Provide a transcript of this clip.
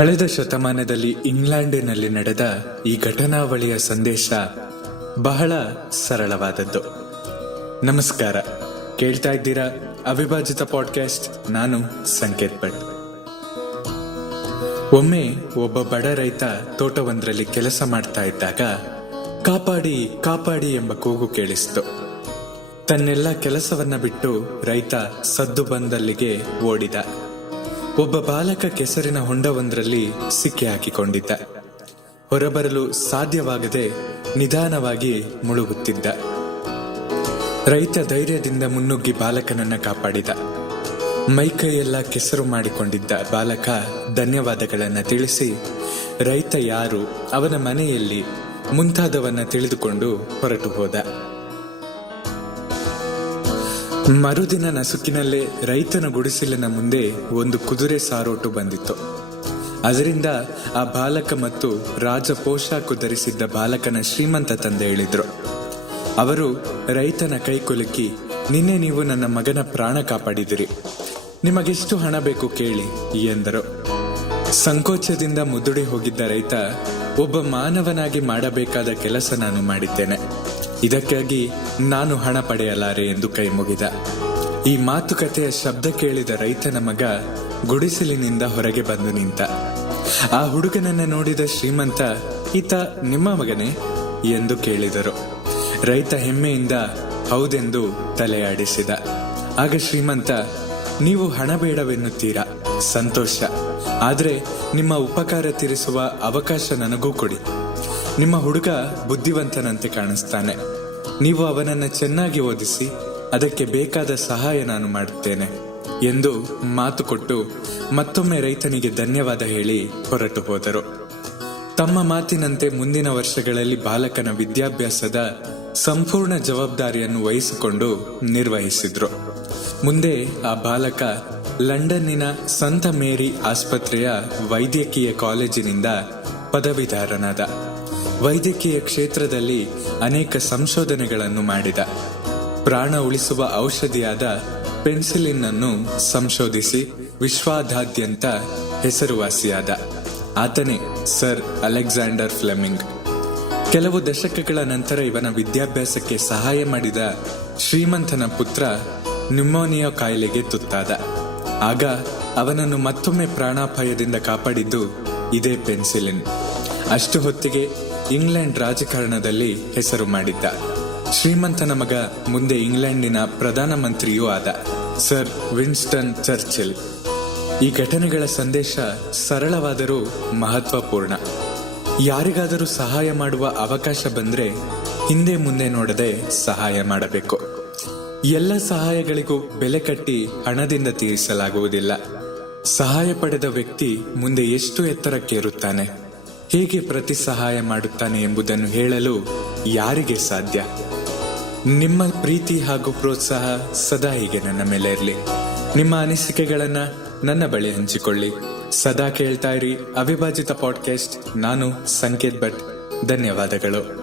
ಕಳೆದ ಶತಮಾನದಲ್ಲಿ ಇಂಗ್ಲೆಂಡಿನಲ್ಲಿ ನಡೆದ ಈ ಘಟನಾವಳಿಯ ಸಂದೇಶ ಬಹಳ ಸರಳವಾದದ್ದು. ನಮಸ್ಕಾರ, ಕೇಳ್ತಾ ಇದ್ದೀರಾ ಅವಿಭಾಜಿತ ಪಾಡ್ಕಾಸ್ಟ್. ನಾನು ಸಂಕೇತ್ ಭಟ್. ಒಮ್ಮೆ ಒಬ್ಬ ಬಡ ರೈತ ತೋಟವೊಂದರಲ್ಲಿ ಕೆಲಸ ಮಾಡ್ತಾ ಇದ್ದಾಗ ಕಾಪಾಡಿ ಕಾಪಾಡಿ ಎಂಬ ಕೂಗು ಕೇಳಿಸಿತು. ತನ್ನೆಲ್ಲ ಕೆಲಸವನ್ನ ಬಿಟ್ಟು ರೈತ ಸದ್ದು ಬಂದಲ್ಲಿಗೆ ಓಡಿದ. ಒಬ್ಬ ಬಾಲಕ ಕೆಸರಿನ ಹೊಂಡವೊಂದರಲ್ಲಿ ಸಿಕ್ಕಿ ಹಾಕಿಕೊಂಡಿದ್ದ. ಹೊರಬರಲು ಸಾಧ್ಯವಾಗದೆ ನಿಧಾನವಾಗಿ ಮುಳುಗುತ್ತಿದ್ದ. ರೈತ ಧೈರ್ಯದಿಂದ ಮುನ್ನುಗ್ಗಿ ಬಾಲಕನನ್ನ ಕಾಪಾಡಿದ. ಮೈಕೈಯೆಲ್ಲ ಕೆಸರು ಮಾಡಿಕೊಂಡಿದ್ದ ಬಾಲಕ ಧನ್ಯವಾದಗಳನ್ನ ತಿಳಿಸಿ ರೈತ ಯಾರು, ಅವನ ಮನೆಯಲ್ಲಿ ಮುಂತಾದವನ್ನ ತಿಳಿದುಕೊಂಡು ಹೊರಟು ಹೋದ. ಮರುದಿನ ನಸುಕಿನಲ್ಲೇ ರೈತನ ಗುಡಿಸಲಿನ ಮುಂದೆ ಒಂದು ಕುದುರೆ ಸಾರೋಟು ಬಂದಿತ್ತು. ಅದರಿಂದ ಆ ಬಾಲಕ ಮತ್ತು ರಾಜ ಪೋಷಾಕು ಧರಿಸಿದ್ದ ಬಾಲಕನ ಶ್ರೀಮಂತ ತಂದೆ ಹೇಳಿದ್ರು. ಅವರು ರೈತನ ಕೈ ಕುಲುಕಿ, ನಿನ್ನೆ ನೀವು ನನ್ನ ಮಗನ ಪ್ರಾಣ ಕಾಪಾಡಿದಿರಿ, ನಿಮಗೆಷ್ಟು ಹಣ ಬೇಕು ಕೇಳಿ ಎಂದರು. ಸಂಕೋಚದಿಂದ ಮುದುಡಿ ಹೋಗಿದ್ದ ರೈತ, ಒಬ್ಬ ಮಾನವನಾಗಿ ಮಾಡಬೇಕಾದ ಕೆಲಸ ನಾನು ಮಾಡಿದ್ದೇನೆ, ಇದಕ್ಕಾಗಿ ನಾನು ಹಣ ಪಡೆಯಲಾರೆ ಎಂದು ಕೈ ಮುಗಿದ. ಈ ಮಾತುಕತೆಯ ಶಬ್ದ ಕೇಳಿದ ರೈತನ ಮಗ ಗುಡಿಸಲಿನಿಂದ ಹೊರಗೆ ಬಂದು ನಿಂತ. ಆ ಹುಡುಗನನ್ನ ನೋಡಿದ ಶ್ರೀಮಂತ, ಈತ ನಿಮ್ಮ ಮಗನೇ ಎಂದು ಕೇಳಿದರು. ರೈತ ಹೆಮ್ಮೆಯಿಂದ ಹೌದೆಂದು ತಲೆಯಾಡಿಸಿದ. ಆಗ ಶ್ರೀಮಂತ, ನೀವು ಹಣ ಬೇಡವೆನ್ನುತ್ತೀರಾ, ಸಂತೋಷ, ಆದ್ರೆ ನಿಮ್ಮ ಉಪಕಾರ ತೀರಿಸುವ ಅವಕಾಶ ನನಗೂ ಕೊಡಿ. ನಿಮ್ಮ ಹುಡುಗ ಬುದ್ಧಿವಂತನಂತೆ ಕಾಣಿಸ್ತಾನೆ, ನೀವು ಅವನನ್ನ ಚೆನ್ನಾಗಿ ಓದಿಸಿ, ಅದಕ್ಕೆ ಬೇಕಾದ ಸಹಾಯ ನಾನು ಮಾಡುತ್ತೇನೆ ಎಂದು ಮಾತು ಕೊಟ್ಟು ಮತ್ತೊಮ್ಮೆ ರೈತನಿಗೆ ಧನ್ಯವಾದ ಹೇಳಿ ಹೊರಟು ಹೋದರು. ತಮ್ಮ ಮಾತಿನಂತೆ ಮುಂದಿನ ವರ್ಷಗಳಲ್ಲಿ ಬಾಲಕನ ವಿದ್ಯಾಭ್ಯಾಸದ ಸಂಪೂರ್ಣ ಜವಾಬ್ದಾರಿಯನ್ನು ವಹಿಸಿಕೊಂಡು ನಿರ್ವಹಿಸಿದ್ರು. ಮುಂದೆ ಆ ಬಾಲಕ ಲಂಡನ್ನಿನ ಸಂತ ಮೇರಿ ಆಸ್ಪತ್ರೆಯ ವೈದ್ಯಕೀಯ ಕಾಲೇಜಿನಿಂದ ಪದವೀಧರನಾದ. ವೈದ್ಯಕೀಯ ಕ್ಷೇತ್ರದಲ್ಲಿ ಅನೇಕ ಸಂಶೋಧನೆಗಳನ್ನು ಮಾಡಿದ. ಪ್ರಾಣ ಉಳಿಸುವ ಔಷಧಿಯಾದ ಪೆನ್ಸಿಲಿನ್ ಅನ್ನು ಸಂಶೋಧಿಸಿ ವಿಶ್ವಾದ್ಯಂತ ಹೆಸರುವಾಸಿಯಾದ. ಆತನೇ ಸರ್ ಅಲೆಕ್ಸಾಂಡರ್ ಫ್ಲೆಮಿಂಗ್. ಕೆಲವು ದಶಕಗಳ ನಂತರ ಇವನ ವಿದ್ಯಾಭ್ಯಾಸಕ್ಕೆ ಸಹಾಯ ಮಾಡಿದ ಶ್ರೀಮಂತನ ಪುತ್ರ ನ್ಯೂಮೋನಿಯಾ ಕಾಯಿಲೆಗೆ ತುತ್ತಾದ. ಆಗ ಅವನನ್ನು ಮತ್ತೊಮ್ಮೆ ಪ್ರಾಣಾಪಾಯದಿಂದ ಕಾಪಾಡಿದ್ದು ಇದೇ ಪೆನ್ಸಿಲಿನ್. ಅಷ್ಟು ಹೊತ್ತಿಗೆ ಇಂಗ್ಲೆಂಡ್ ರಾಜಕಾರಣದಲ್ಲಿ ಹೆಸರು ಮಾಡಿದ್ದ. ಶ್ರೀಮಂತನ ಮಗ ಮುಂದೆ ಇಂಗ್ಲೆಂಡಿನ ಪ್ರಧಾನಮಂತ್ರಿಯೂ ಆದ, ಸರ್ ವಿನ್ಸ್ಟನ್ ಚರ್ಚಿಲ್. ಈ ಘಟನೆಗಳ ಸಂದೇಶ ಸರಳವಾದರೂ ಮಹತ್ವಪೂರ್ಣ. ಯಾರಿಗಾದರೂ ಸಹಾಯ ಮಾಡುವ ಅವಕಾಶ ಬಂದ್ರೆ ಹಿಂದೆ ಮುಂದೆ ನೋಡದೆ ಸಹಾಯ ಮಾಡಬೇಕು. ಎಲ್ಲ ಸಹಾಯಗಳಿಗೂ ಬೆಲೆ ಕಟ್ಟಿ ಹಣದಿಂದ ತೀರಿಸಲಾಗುವುದಿಲ್ಲ. ಸಹಾಯ ಪಡೆದ ವ್ಯಕ್ತಿ ಮುಂದೆ ಎಷ್ಟು ಎತ್ತರಕ್ಕೇರುತ್ತಾನೆ, ಹೇಗೆ ಪ್ರತಿ ಸಹಾಯ ಮಾಡುತ್ತಾನೆ ಎಂಬುದನ್ನು ಹೇಳಲು ಯಾರಿಗೆ ಸಾಧ್ಯ? ನಿಮ್ಮ ಪ್ರೀತಿ ಹಾಗೂ ಪ್ರೋತ್ಸಾಹ ಸದಾ ಹೀಗೆ ನನ್ನ ಮೇಲೆ ಇರಲಿ. ನಿಮ್ಮ ಅನಿಸಿಕೆಗಳನ್ನ ನನ್ನ ಬಳಿ ಹಂಚಿಕೊಳ್ಳಿ. ಸದಾ ಕೇಳ್ತಾ ಇರಿ ಅವಿಭಾಜಿತ ಪಾಡ್ಕಾಸ್ಟ್. ನಾನು ಸಂಕೇತ್ ಭಟ್. ಧನ್ಯವಾದಗಳು.